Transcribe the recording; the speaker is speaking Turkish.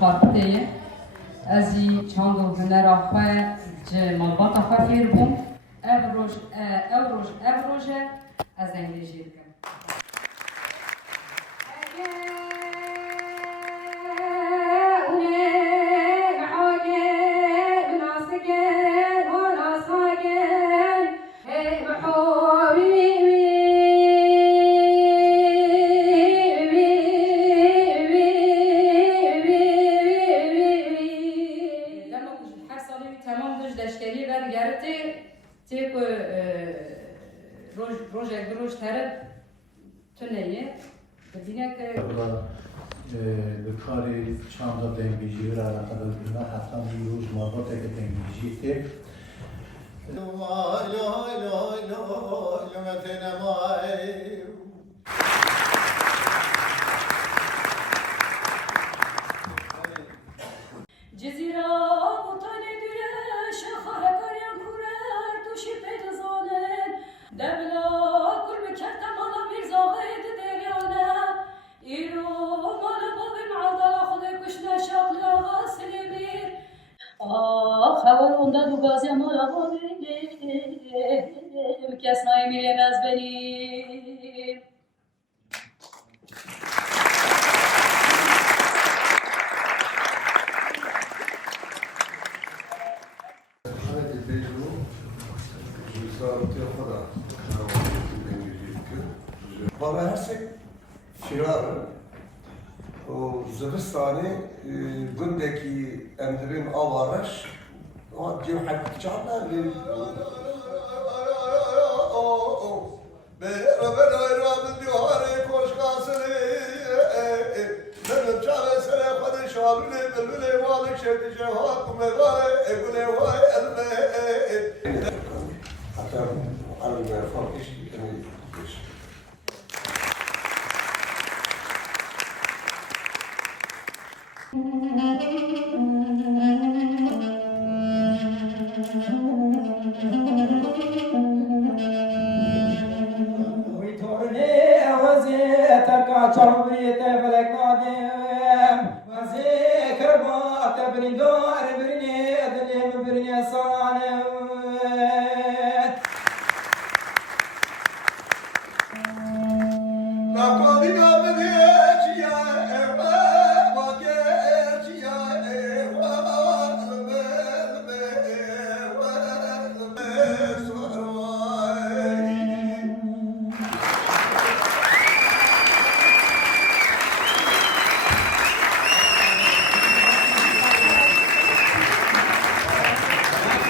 خاطئه ازی چند و هنر آخواه مالبات آخواه فیر بوم افروش از انگلیسی بکن روش هرب تنیه بدینه که لکاری چند تا دنگیجی را علاقه داریم حتی روز مابات که دنگیجی ته جزیره بطانه درش خواهد کاریم کورر توشی پیدا زانن دبلا کل بکرد مالا میرزاقید دریانه ایرو مالا بابی معدل خود کشنه شاقل آقا سلیمیر خبر اونده دو گازی مالا بابی کس نایی میریم از بنیم Bana hersek firarı. O Zıristani gündeki emdirin avarış o diyor hep çağlar bir beraber diyor hare koş kasını benim çaresine kadar şabile belbile valik şerdi cehat kumevare egule vay elme hatta arada fark iş وزي كربات بريدو أربرني أدلي مبرني صار